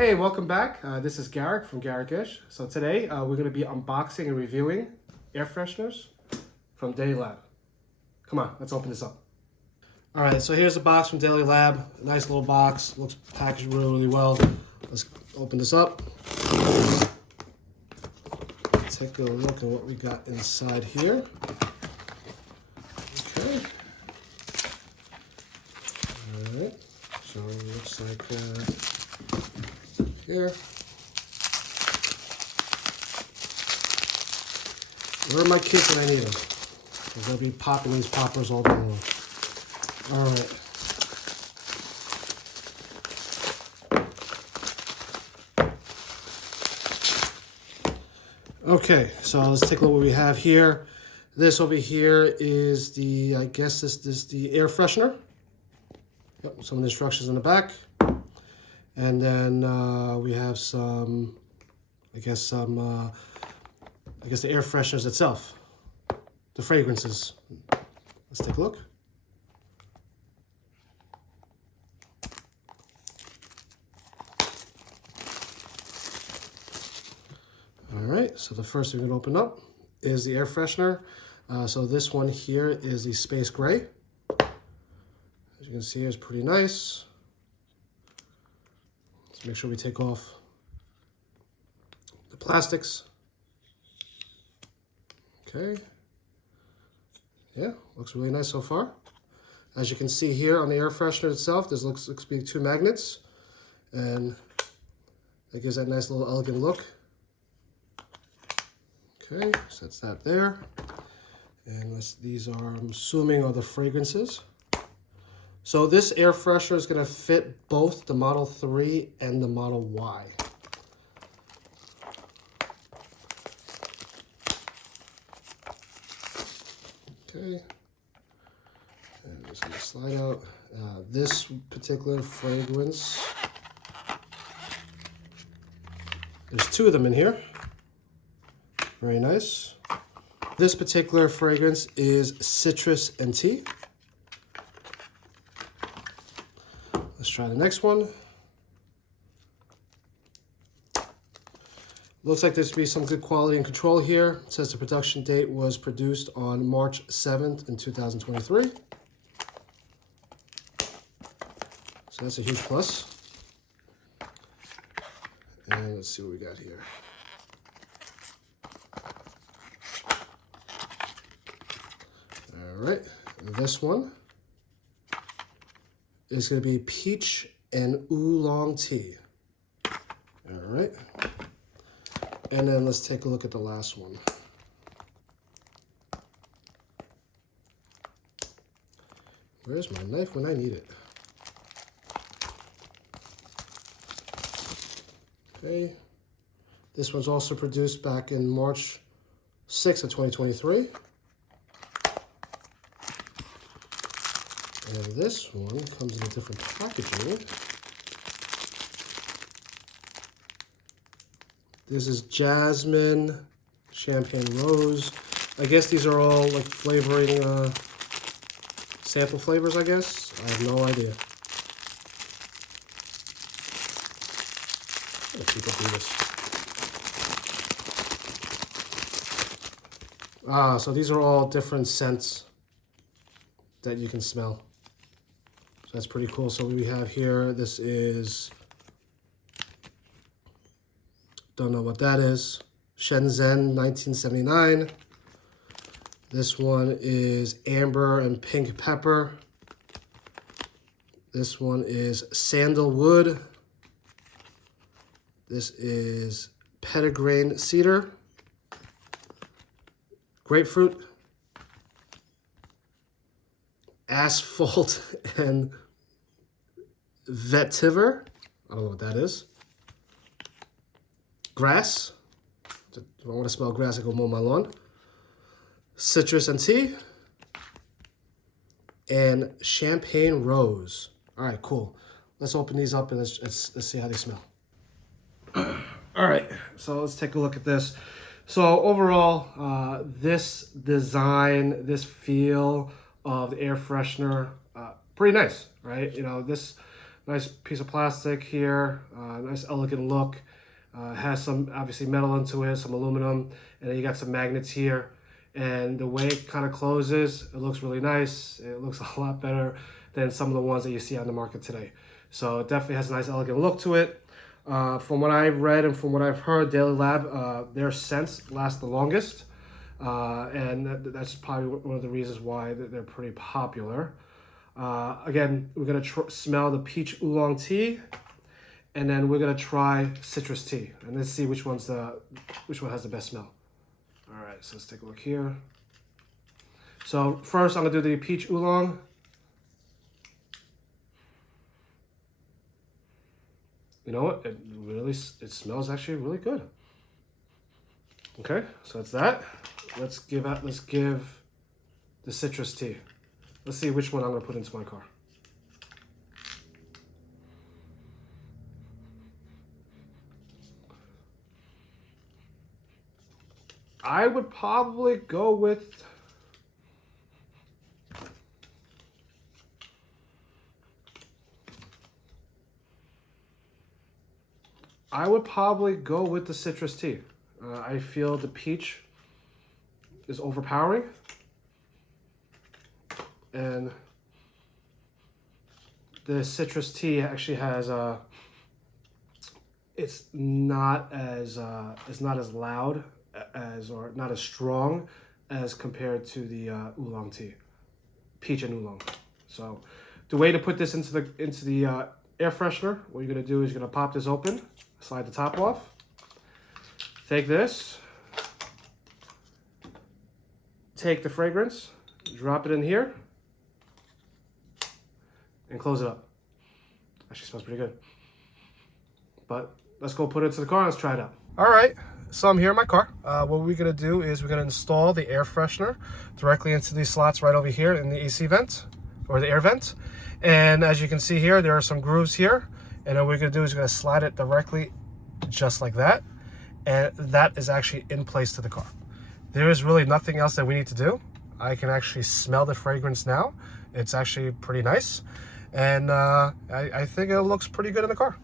Hey, welcome back. This is Garrick from Garrick-ish. So today we're going to be unboxing and reviewing air fresheners from Daily Lab. Come on, let's open this up. All right, so here's the box from Daily Lab. A nice little box. Looks packaged really, really well. Let's open this up. Take a look at what we got inside here. Okay. All right. So it looks like here. Where are my kids when I need them? They're going to be popping these poppers all day long. All right. Okay, so let's take a look what we have here. This over here is the, I guess this is the air freshener. Yep, some of the instructions in the back. And then we have some, I guess the air fresheners itself, the fragrances. Let's take a look. All right, so the first thing we're gonna open up is the air freshener. So this one here is the Space Gray. As you can see, it's pretty nice. Let's make sure we take off the plastics. Okay. Yeah, looks really nice so far. As you can see here on the air freshener itself, this looks to be two magnets, and that gives that nice little elegant look. Okay, so that's that there. And these are, I'm assuming, are the fragrances. So this air freshener is going to fit both the Model 3 and the Model Y. Okay. And just going to slide out. This particular fragrance, there's two of them in here. Very nice. This particular fragrance is Citrus and Tea. Let's try the next one. Looks like there's to be some good quality and control here. It says the production date was produced on March 7th in 2023. So that's a huge plus. And let's see what we got here. All right, this one is going to be peach and oolong tea. All right. And then let's take a look at the last one. Where's my knife when I need it? Okay. This one's also produced back in March 6th of 2023. And this one comes in a different packaging. This is Jasmine, Champagne Rose. I guess these are all like flavoring, sample flavors, I guess. I have no idea. Let's see if I do this. So these are all different scents that you can smell. So that's pretty cool. So what we have here, this is, don't know what that is, Shenzhen 1979. This one is Amber and Pink Pepper. This one is Sandalwood. This is Petitgrain Cedar. Grapefruit. Asphalt and Vetiver. I don't know what that is. Grass. If I want to smell grass, I go mow my lawn. Citrus and Tea. And Champagne Rose. All right, cool. Let's open these up and let's see how they smell. All right, so let's take a look at this. So overall, this design, this feel of the air freshener, pretty nice, right? You know, this Nice piece of plastic here, nice elegant look. Has some obviously metal into it, some aluminum, and then you got some magnets here. And the way it kind of closes, it looks really nice. It looks a lot better than some of the ones that you see on the market today. So it definitely has a nice elegant look to it. From what I've read and from what I've heard, Daily Lab, their scents last the longest. And that's probably one of the reasons why they're pretty popular. Again, we're gonna smell the peach oolong tea, and then we're gonna try citrus tea, and let's see which one has the best smell. All right, so let's take a look here. So first, I'm gonna do the peach oolong. You know what? It smells actually really good. Okay, so that's that. Let's give the citrus tea. Let's see which one I'm gonna put into my car. I would probably go with the citrus tea. I feel the peach is overpowering, and the citrus tea actually has it's not as loud or not as strong as compared to the oolong tea, peach and oolong. So the way to put this into the air freshener, what you're gonna do is you're gonna pop this open, slide the top off, take this, take the fragrance, drop it in here, and close it up. Actually smells pretty good. But let's go put it into the car and let's try it out. All right, so I'm here in my car. What we're gonna do is we're gonna install the air freshener directly into these slots right over here in the AC vent, or the air vent. And as you can see here, there are some grooves here. And then what we're gonna do is we're gonna slide it directly just like that. And that is actually in place to the car. There is really nothing else that we need to do. I can actually smell the fragrance now. It's actually pretty nice. And I think it looks pretty good in the car.